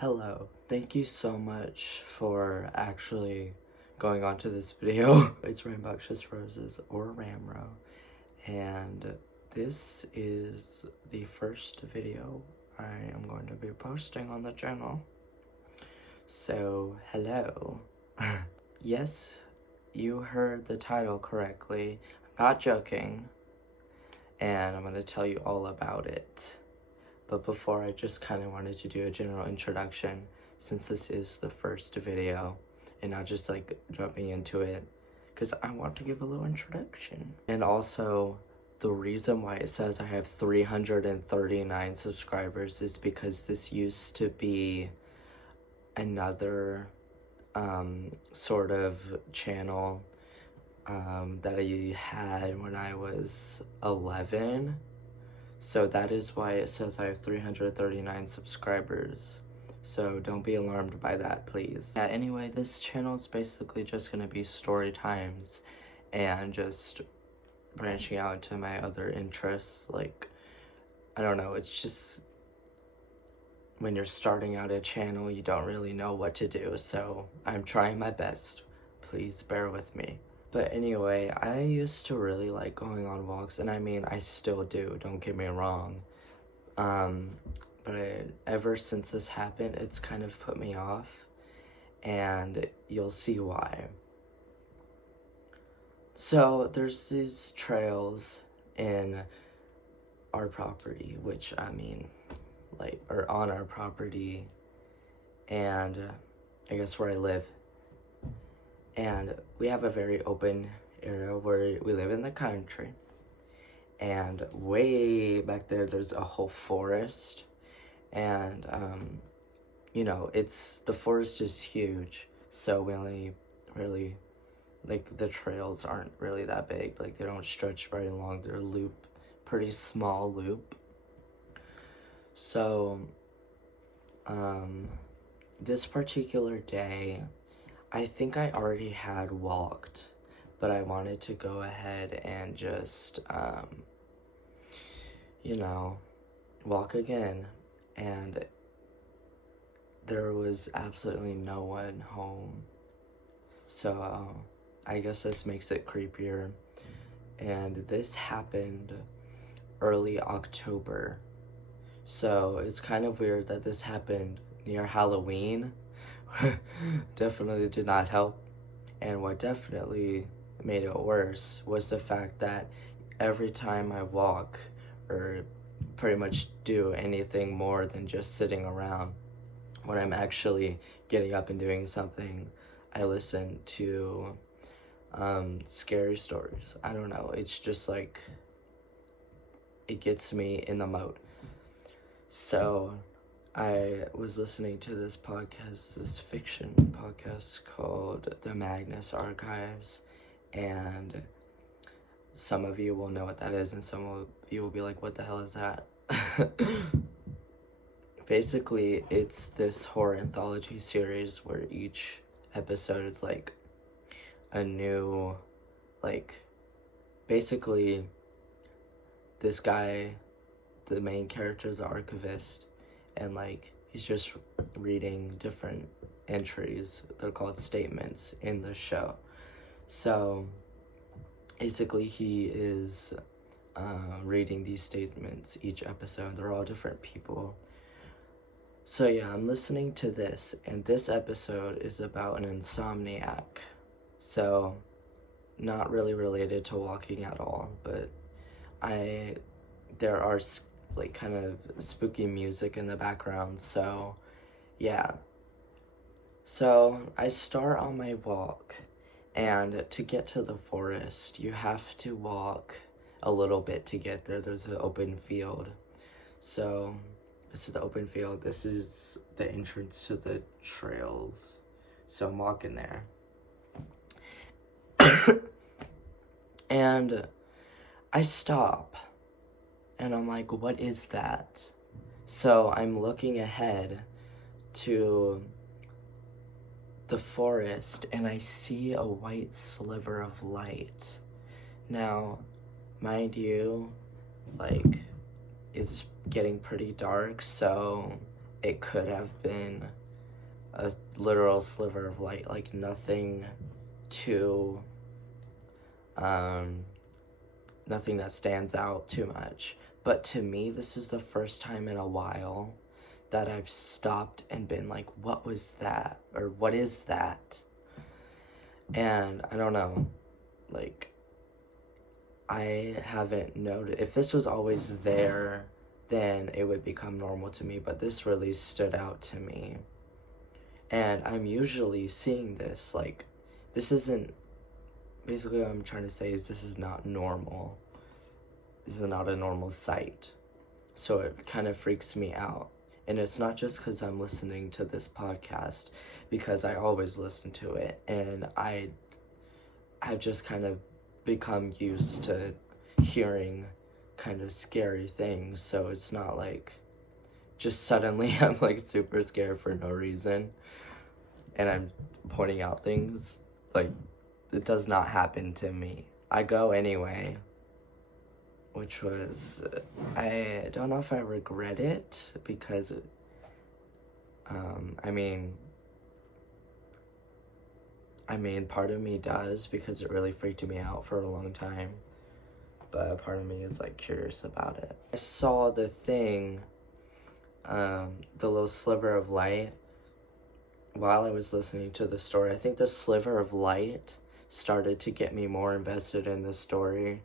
Hello, thank you so much for actually going on to this video. It's Rambunctious Roses or Ramro, and this is the first video I am going to be posting on the channel. So, hello. Yes, you heard the title correctly. I'm not joking, and I'm going to tell you all about it. But before, I just kind of wanted to do a general introduction since this is the first video and not just like jumping into it, because I want to give a little introduction. And also, the reason why it says I have 339 subscribers is because this used to be another sort of channel that I had when I was 11. So that is why it says I have 339 subscribers. So don't be alarmed by that, please. Yeah, anyway, this channel is basically just going to be story times and just branching out into my other interests. Like, I don't know, it's just when you're starting out a channel, you don't really know what to do. So I'm trying my best. Please bear with me. But anyway, I used to really like going on walks, and I mean, I still do, don't get me wrong. But ever since this happened, it's kind of put me off, and you'll see why. So, there's these trails in our property, which, I mean, like, or on our property, and I guess where I live. And we have a very open area where we live in the country. And way back there, there's a whole forest. And, you know, the forest is huge. So we only really, like, the trails aren't really that big. Like, they don't stretch very long. They're a pretty small loop. So, this particular day, I think I already had walked, but I wanted to go ahead and just, you know, walk again. And there was absolutely no one home. So, I guess this makes it creepier. And this happened early October. So, it's kind of weird that this happened near Halloween. Definitely did not help. And what definitely made it worse was the fact that every time I walk or pretty much do anything more than just sitting around, when I'm actually getting up and doing something, I listen to scary stories. I don't know, it's just like it gets me in the mode. So I was listening to this fiction podcast called The Magnus Archives, and some of you will know what that is, and some of you will be like, what the hell is that? Basically, it's this horror anthology series where each episode is like a new, like, basically, this guy, the main character is the archivist, and like he's just reading different entries, they're called statements, in the show. So basically he is reading these statements each episode. They're all different people. So yeah, I'm listening to this, and this episode is about an insomniac. So not really related to walking at all, but there are like kind of spooky music in the background, so yeah. So I start on my walk, and to get to the forest, you have to walk a little bit to get there. There's an open field. So this is the open field. This is the entrance to the trails. So I'm walking there. And I stop. And I'm like, what is that? So I'm looking ahead to the forest, and I see a white sliver of light. Now, mind you, like, it's getting pretty dark, so it could have been a literal sliver of light, like nothing too, nothing that stands out too much. But to me, this is the first time in a while that I've stopped and been like, what was that? Or what is that? And I don't know, like, I haven't noted. If this was always there, then it would become normal to me, but this really stood out to me. And I'm usually seeing this, like, this isn't, basically what I'm trying to say is this is not normal. This is not a normal sight. So it kind of freaks me out. And it's not just because I'm listening to this podcast, because I always listen to it, and I've just kind of become used to hearing kind of scary things, so it's not like just suddenly I'm like super scared for no reason and I'm pointing out things. Like, it does not happen to me. I go anyway, which was, I don't know if I regret it, because I mean, part of me does, because it really freaked me out for a long time. But a part of me is, like, curious about it. I saw the thing, the little sliver of light, while I was listening to the story. I think the sliver of light started to get me more invested in the story,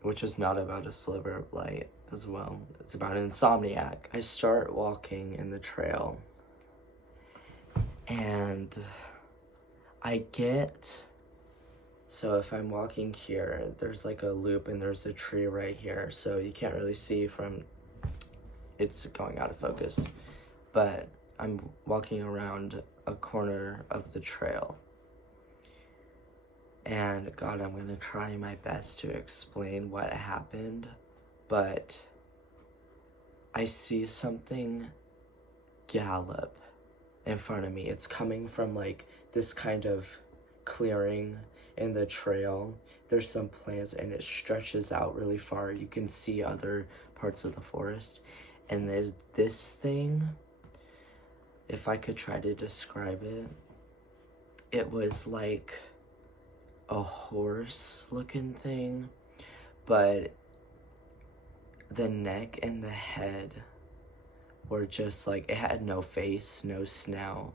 which is not about a sliver of light as well. It's about an insomniac. I start walking in the trail, and so if I'm walking here, there's like a loop and there's a tree right here, so you can't really see from, it's going out of focus, but I'm walking around a corner of the trail. And God, I'm gonna try my best to explain what happened, but I see something gallop in front of me. It's coming from like this kind of clearing in the trail. There's some plants and it stretches out really far. You can see other parts of the forest. And there's this thing, if I could try to describe it, it was like a horse looking thing, but the neck and the head were just like, it had no face, no snout.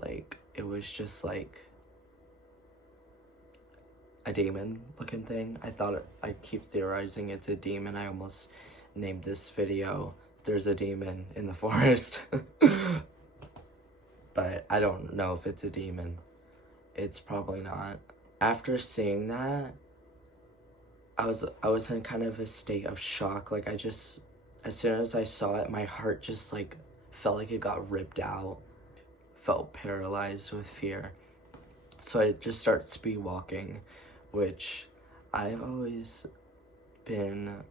Like, it was just like a demon looking thing. I keep theorizing it's a demon. I almost named this video "There's a Demon in the Forest." But I don't know if it's a demon. It's probably not. After seeing that, I was in kind of a state of shock. Like, as soon as I saw it, my heart just like felt like it got ripped out. Felt paralyzed with fear. So I just start speed walking, which I've always been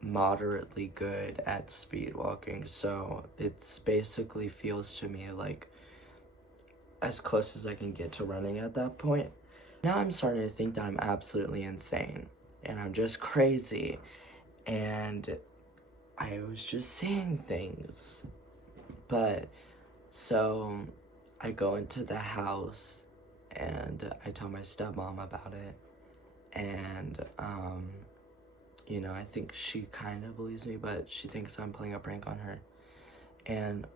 moderately good at speed walking. So it's basically feels to me like as close as I can get to running at that point. Now I'm starting to think that I'm absolutely insane and I'm just crazy, and I was just seeing things. But so I go into the house and I tell my stepmom about it, and I think she kind of believes me, but she thinks I'm playing a prank on her. And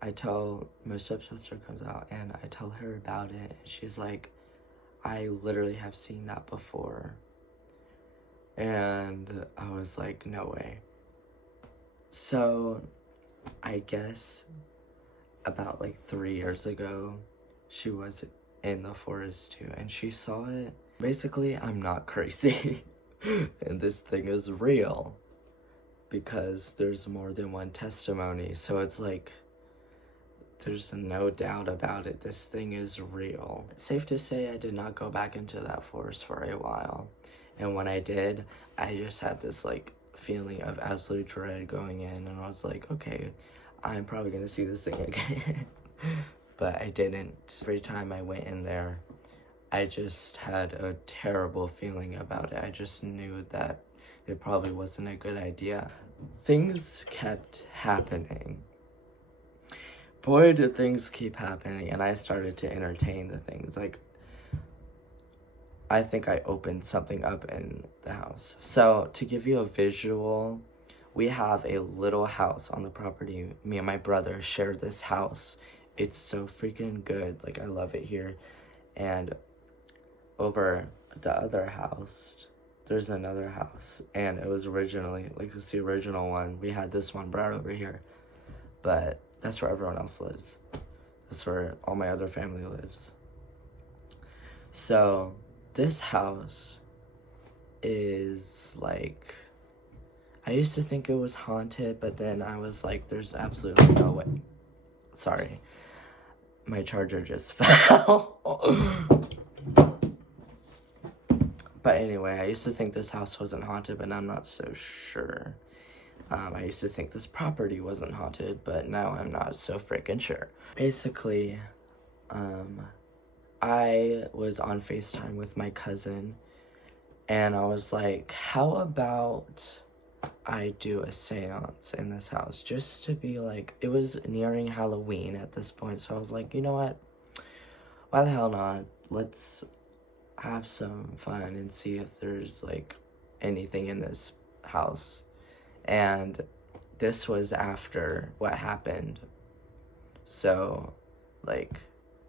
I tell, my stepsister comes out and I tell her about it, and she's like, I literally have seen that before. And I was like, no way. So I guess about like 3 years ago, she was in the forest too, and she saw it. Basically, I'm not crazy. And this thing is real, because there's more than one testimony. So it's like, there's no doubt about it. This thing is real. Safe to say, I did not go back into that forest for a while. And when I did, I just had this like feeling of absolute dread going in, and I was like, okay, I'm probably gonna see this thing again. But I didn't. Every time I went in there, I just had a terrible feeling about it. I just knew that it probably wasn't a good idea. Things kept happening. boy, did things keep happening, and I started to entertain the things. Like, I think I opened something up in the house. So, to give you a visual, we have a little house on the property. Me and my brother share this house. It's so freaking good. Like, I love it here. And over the other house, there's another house. And it was originally, like, it was the original one. We had this one brought over here. But that's where everyone else lives. That's where all my other family lives. So, this house is like, I used to think it was haunted, but then I was like, there's absolutely no way. Sorry. My charger just fell. But anyway, I used to think this house wasn't haunted, but I'm not so sure. I used to think this property wasn't haunted, but now I'm not so freaking sure. Basically, I was on FaceTime with my cousin, and I was like, how about I do a seance in this house? Just to be like, it was nearing Halloween at this point, so I was like, you know what? Why the hell not? Let's have some fun and see if there's, like, anything in this house. And this was after what happened. So, like,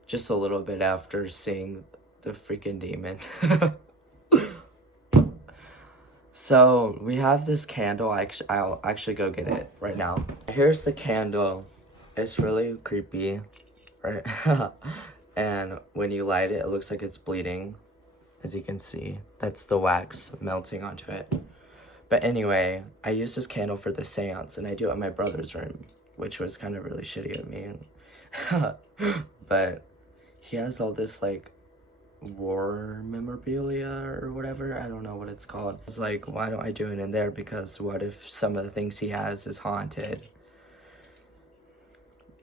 just a little bit after seeing the freaking demon. So, we have this candle. I'll actually go get it right now. Here's the candle. It's really creepy, right? And when you light it, it looks like it's bleeding. As you can see, that's the wax melting onto it. But anyway, I use this candle for the seance, and I do it in my brother's room, which was kind of really shitty of me. But he has all this, like, war memorabilia or whatever. I don't know what it's called. It's like, why don't I do it in there? Because what if some of the things he has is haunted?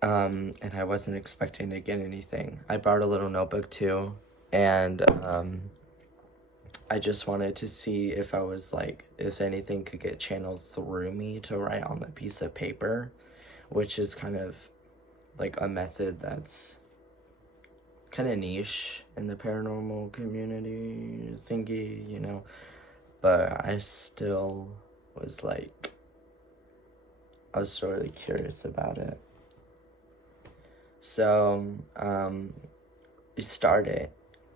And I wasn't expecting to get anything. I brought a little notebook too, and I just wanted to see if I was, like, if anything could get channeled through me to write on the piece of paper, which is kind of, like, a method that's kind of niche in the paranormal community thingy, you know, but I still was, like, I was really curious about it. So, we started,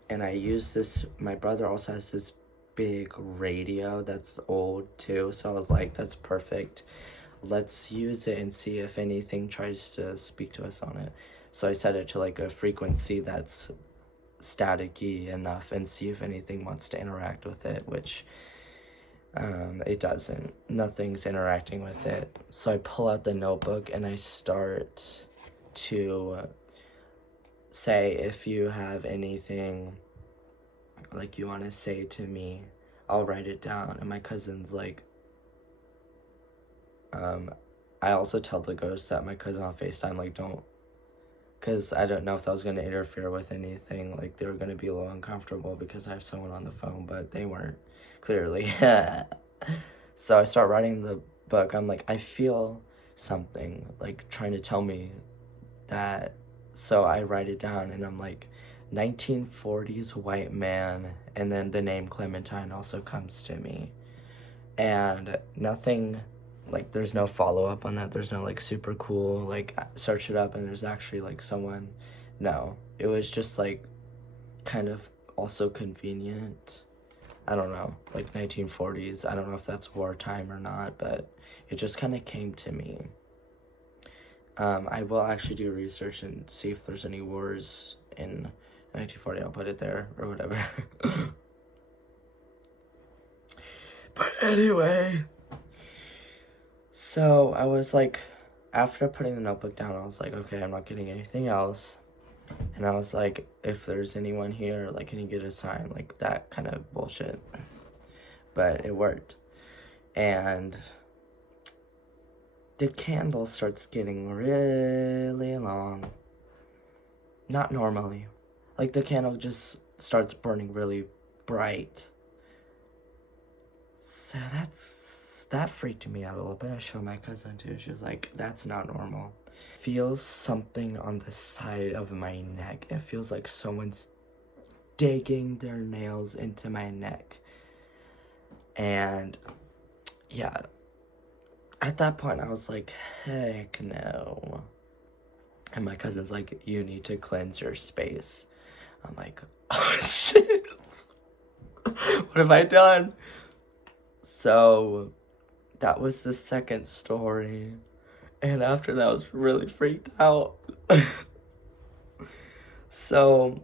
and I use this, my brother also has this big radio that's old too, so I was like, that's perfect. Let's use it and see if anything tries to speak to us on it. So I set it to, like, a frequency that's staticky enough and see if anything wants to interact with it, which it doesn't. Nothing's interacting with it. So I pull out the notebook and I start to say, if you have anything, like, you want to say to me, I'll write it down. And my cousin's like, I also tell the ghost that my cousin on FaceTime, like, don't, because I don't know if that was going to interfere with anything. Like, they were going to be a little uncomfortable because I have someone on the phone, but they weren't, clearly. So I start writing the book. I'm like, I feel something, like, trying to tell me that. So I write it down, and I'm like, 1940s white man, and then the name Clementine also comes to me. And nothing, like, there's no follow-up on that. There's no, like, super cool, like, search it up and there's actually, like, someone. No, it was just, like, kind of also convenient. I don't know, like, 1940s. I don't know if that's wartime or not, but it just kind of came to me. I will actually do research and see if there's any wars in 1940. I'll put it there or whatever. But anyway, so I was like, after putting the notebook down, I was like, okay, I'm not getting anything else. And I was like, if there's anyone here, like, can you get a sign? Like, that kind of bullshit. But it worked. And the candle starts getting really long. Not normally. Like, the candle just starts burning really bright. So that's that freaked me out a little bit. I showed my cousin too. She was like, that's not normal. Feels something on the side of my neck. It feels like someone's digging their nails into my neck. And yeah, at that point I was like, heck no. And my cousin's like, you need to cleanse your space. I'm like, oh shit. What have I done? So that was the second story. And after that I was really freaked out. So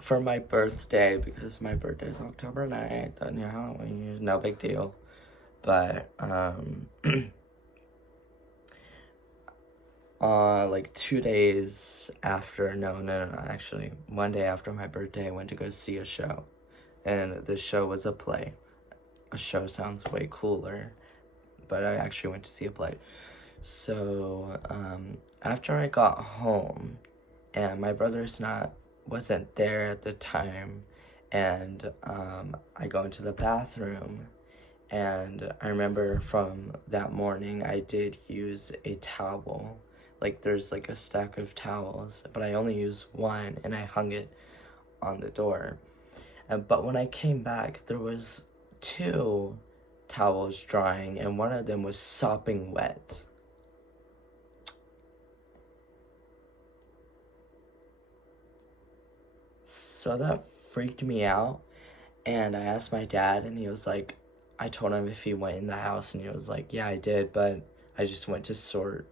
for my birthday, because my birthday is October 9th, and yeah, Halloween, no big deal. But like 2 days after, no, actually, one day after my birthday, I went to go see a show. And the show was a play. A show sounds way cooler, but I actually went to see a play. So, after I got home, and my brother's wasn't there at the time, and, I go into the bathroom, and I remember from that morning, I did use a towel. Like, there's, like, a stack of towels, but I only used one, and I hung it on the door. But when I came back, there was 2 towels drying, and one of them was sopping wet. So that freaked me out, and I asked my dad, and he was like, I told him if he went in the house, and he was like, yeah, I did, but I just went to sort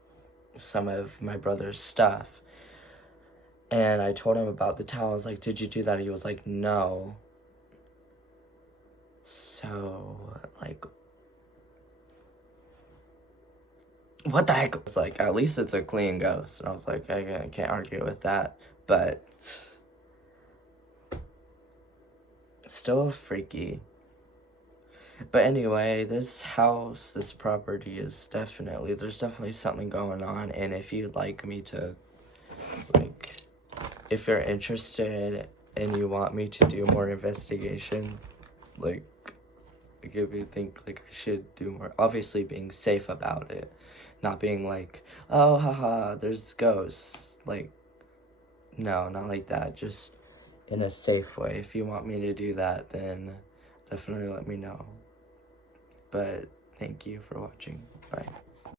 some of my brother's stuff. And I told him about the towel. I was like, did you do that? He was like, no. So, like, what the heck? It's like, at least it's a clean ghost. And I was like, I can't argue with that. But still freaky. But anyway, this house, this property is there's definitely something going on. And if you'd like me to, like, if you're interested and you want me to do more investigation, like if you think, like, I should do more, obviously being safe about it, not being like, oh, haha, there's ghosts, like, no, not like that, just in a safe way. If you want me to do that, then definitely let me know. But thank you for watching. Bye.